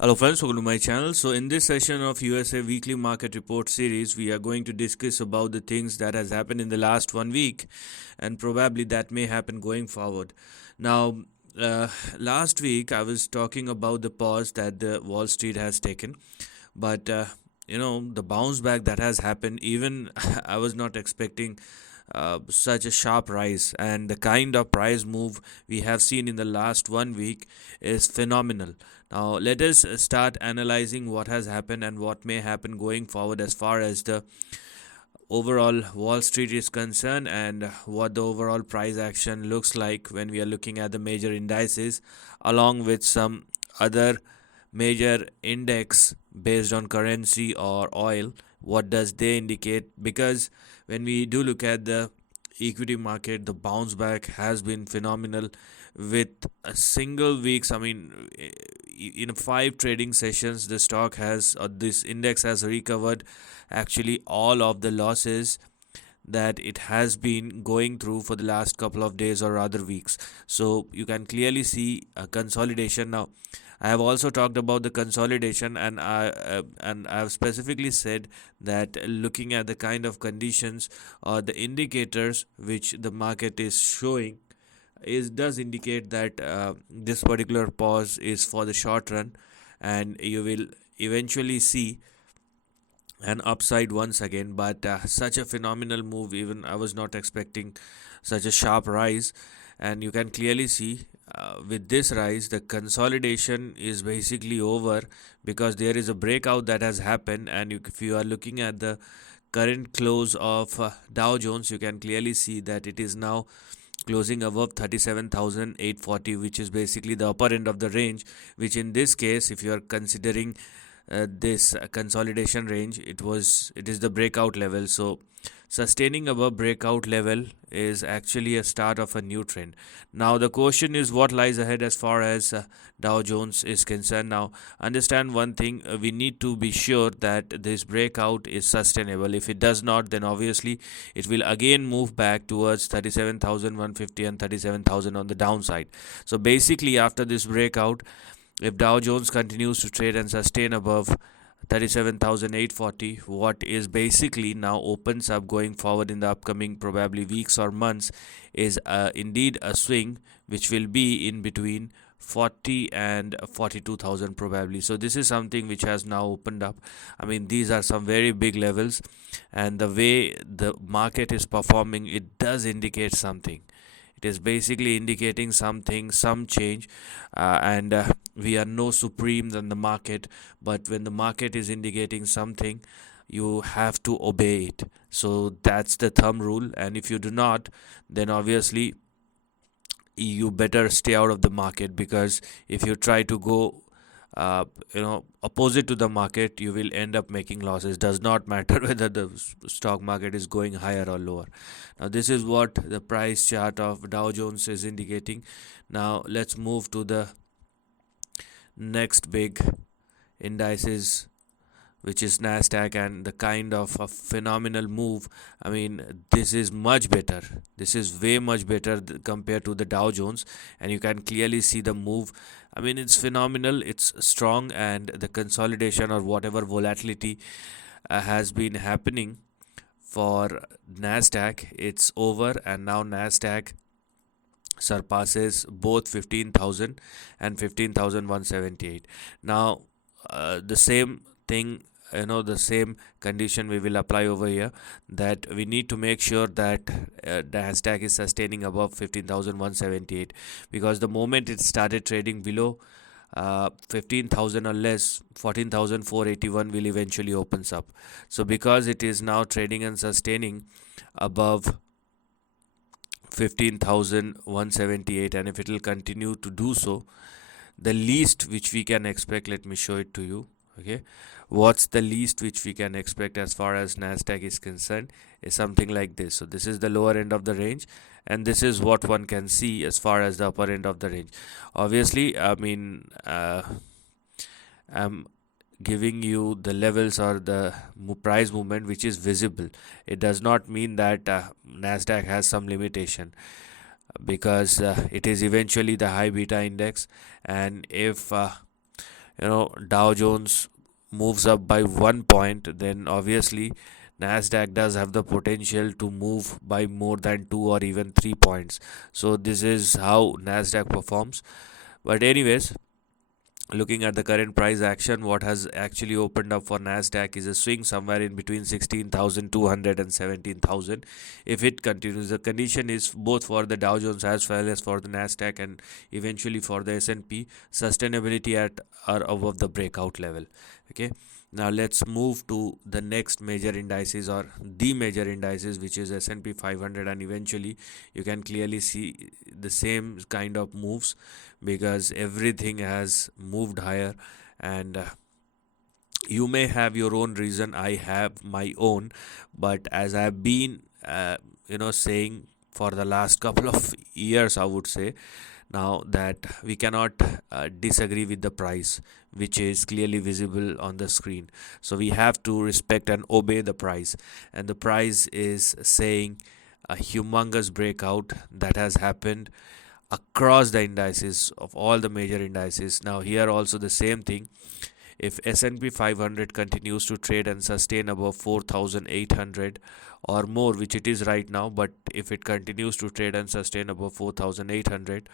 Hello friends, welcome to my channel. So in this session of USA Weekly Market Report series, we are going to discuss about the things that has happened in the last 1 week and probably that may happen going forward. Now, uh, last week I was talking about the pause that the Wall Street has taken, but the bounce back that has happened, even I was not expecting such a sharp rise, and the kind of price move we have seen in the last 1 week is phenomenal. Now let us start analyzing what has happened and what may happen going forward as far as the overall Wall Street is concerned, and what the overall price action looks like when we are looking at the major indices along with some other major index based on currency or oil. What does they indicate? Because when we do look at the equity market, the bounce back has been phenomenal with a single weeks. I mean, in 5 trading sessions, the stock has, or this index has recovered actually all of the losses that it has been going through for the last couple of days or rather weeks. So you can clearly see a consolidation now. I have also talked about the consolidation, and I have specifically said that looking at the kind of conditions or the indicators which the market is showing is does indicate that this particular pause is for the short run, and you will eventually see an upside once again. But such a phenomenal move, even I was not expecting such a sharp rise, and you can clearly see with this rise the consolidation is basically over, because there is a breakout that has happened. And if you are looking at the current close of Dow Jones, you can clearly see that it is now closing above 37,840, which is basically the upper end of the range, which in this case, if you are considering this consolidation range, it is the breakout level. So sustaining above breakout level is actually a start of a new trend. Now the question is what lies ahead as far as Dow Jones is concerned. Now understand one thing, we need to be sure that this breakout is sustainable. If it does not, then obviously it will again move back towards 37,150 and 37,000 on the downside. So basically after this breakout, if Dow Jones continues to trade and sustain above 37,840, what is basically now opens up going forward in the upcoming probably weeks or months is indeed a swing which will be in between 40 and 42,000 probably. So this is something which has now opened up. I mean, these are some very big levels, and the way the market is performing, it does indicate something. It is basically indicating something, some change, and we are no supreme than the market. But when the market is indicating something, you have to obey it. So that's the thumb rule. And if you do not, then obviously you better stay out of the market, because if you try to go opposite to the market, you will end up making losses. Does not matter whether the stock market is going higher or lower. Now this is what the price chart of Dow Jones is indicating. Now let's move to the next big indices, which is NASDAQ, and the kind of a phenomenal move. I mean, this is much better. This is way much better compared to the Dow Jones, and you can clearly see the move. I mean, it's phenomenal, it's strong, and the consolidation or whatever volatility has been happening for NASDAQ, it's over, and now NASDAQ surpasses both 15,000 and 15,178. Now, the same thing, the same condition we will apply over here, that we need to make sure that NASDAQ is sustaining above 15,178, because the moment it started trading below 15,000 or less, 14,481 will eventually opens up. So because it is now trading and sustaining above 15,178, and if it will continue to do so, the least which we can expect, let me show it to you. Okay, what's the least which we can expect as far as NASDAQ is concerned is something like this. So this is the lower end of the range, and this is what one can see as far as the upper end of the range. Obviously, I mean, I'm giving you the levels or the price movement which is visible. It does not mean that NASDAQ has some limitation, because it is eventually the high beta index, and if Dow Jones moves up by 1 point, then obviously NASDAQ does have the potential to move by more than 2 or even 3 points. So this is how NASDAQ performs. But anyways, looking at the current price action, what has actually opened up for Nasdaq is a swing somewhere in between 16,200 and 17,000. If it continues, the condition is both for the Dow Jones as well as for the Nasdaq and eventually for the S&P, sustainability at or above the breakout level. Okay, now let's move to the next major indices or the major indices, which is S&P 500, and eventually you can clearly see the same kind of moves because everything has moved higher. And you may have your own reason, I have my own, but as I've been saying for the last couple of years, I would say now that we cannot disagree with the price which is clearly visible on the screen. So we have to respect and obey the price, and the price is saying a humongous breakout that has happened across the indices of all the major indices. Now here also the same thing. If S&P 500 continues to trade and sustain above 4,800 or more, which it is right now, but if it continues to trade and sustain above 4,800,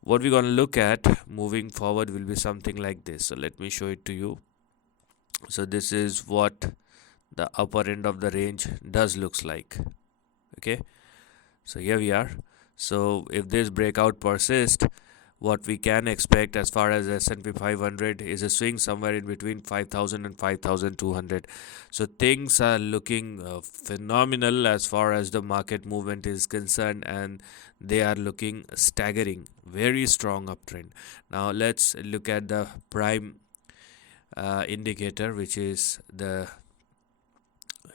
what we're going to look at moving forward will be something like this. So let me show it to you. So this is what the upper end of the range does looks like. Okay, so here we are. So if this breakout persists, what we can expect as far as S&P 500 is a swing somewhere in between 5,000 and 5,200. So things are looking phenomenal as far as the market movement is concerned, and they are looking staggering, very strong uptrend. Now let's look at the prime indicator, which is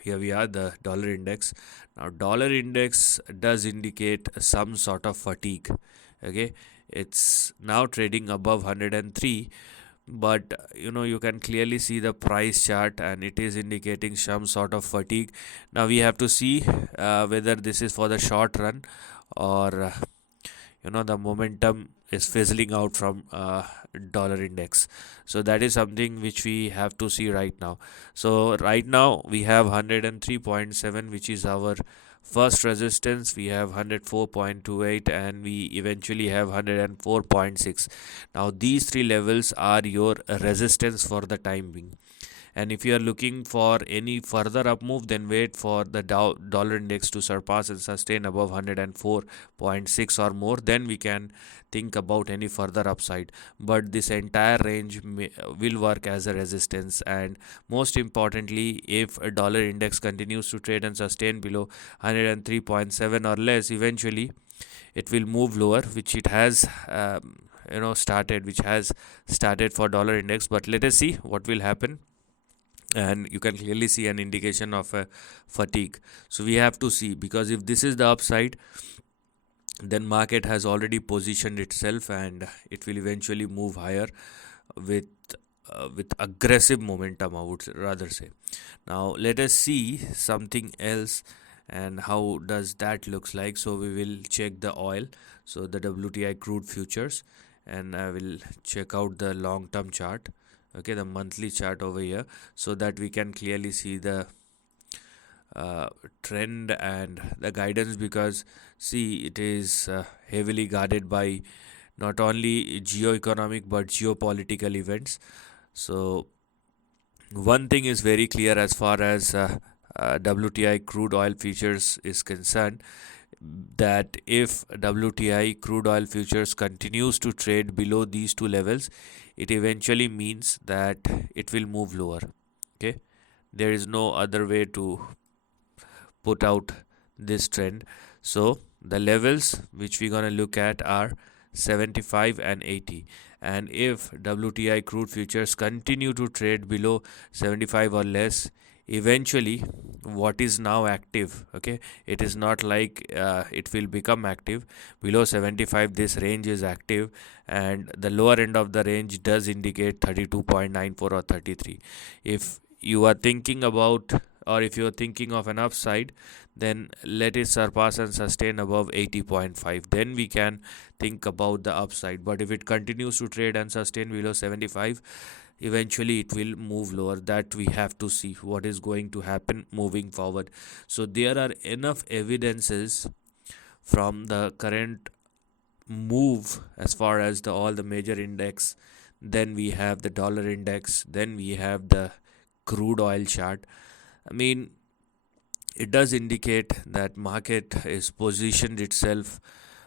here we are, the dollar index. Now dollar index does indicate some sort of fatigue. Okay, it's now trading above 103, but you can clearly see the price chart and it is indicating some sort of fatigue. Now we have to see whether this is for the short run or the momentum is fizzling out from dollar index. So that is something which we have to see right now. So right now we have 103.7, which is our first resistance. We have 104.28 and we eventually have 104.6. Now these three levels are your resistance for the time being. And if you are looking for any further up move, then wait for the dollar index to surpass and sustain above 104.6 or more. Then we can think about any further upside. But this entire range will work as a resistance. And most importantly, if a dollar index continues to trade and sustain below 103.7 or less, eventually it will move lower, which it has started for dollar index. But let us see what will happen. And you can clearly see an indication of a fatigue. So we have to see, because if this is the upside, then market has already positioned itself and it will eventually move higher with aggressive momentum, I would rather say. Now let us see something else and how does that looks like. So we will check the oil, so the WTI crude futures, and I will check out the long term chart. Okay, the monthly chart over here, so that we can clearly see the trend and the guidance, because see, it is heavily guarded by not only geoeconomic but geopolitical events. So one thing is very clear as far as WTI crude oil futures is concerned, that if WTI crude oil futures continues to trade below these two levels, it eventually means that it will move lower. Okay, there is no other way to put out this trend. So the levels which we're going to look at are 75 and 80, and if WTI crude futures continue to trade below 75 or less, eventually what is now active, okay, it is not like it will become active. Below 75, this range is active, and the lower end of the range does indicate 32.94 or 33. If you are thinking about or if you're thinking of an upside, then let it surpass and sustain above 80.5. Then we can think about the upside. But if it continues to trade and sustain below 75, eventually it will move lower. That we have to see what is going to happen moving forward. So there are enough evidences from the current move as far as all the major index. Then we have the dollar index, then we have the crude oil chart. I mean, it does indicate that market is positioned itself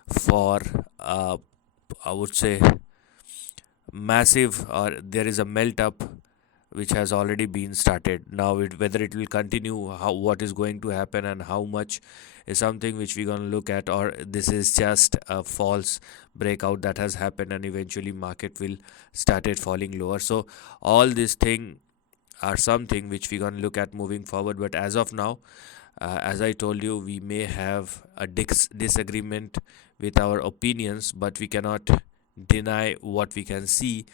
for I would say massive, or there is a melt up which has already been started. Now whether it will continue, how, what is going to happen and how much, is something which we're going to look at, or this is just a false breakout that has happened and eventually market will started falling lower. So all these thing are something which we're going to look at moving forward. But as of now, as I told you, we may have a disagreement with our opinions, but we cannot deny what we can see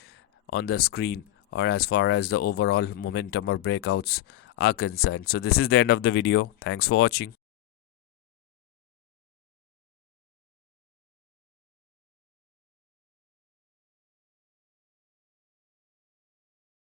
on the screen, or as far as the overall momentum or breakouts are concerned. So this is the end of the video. Thanks for watching.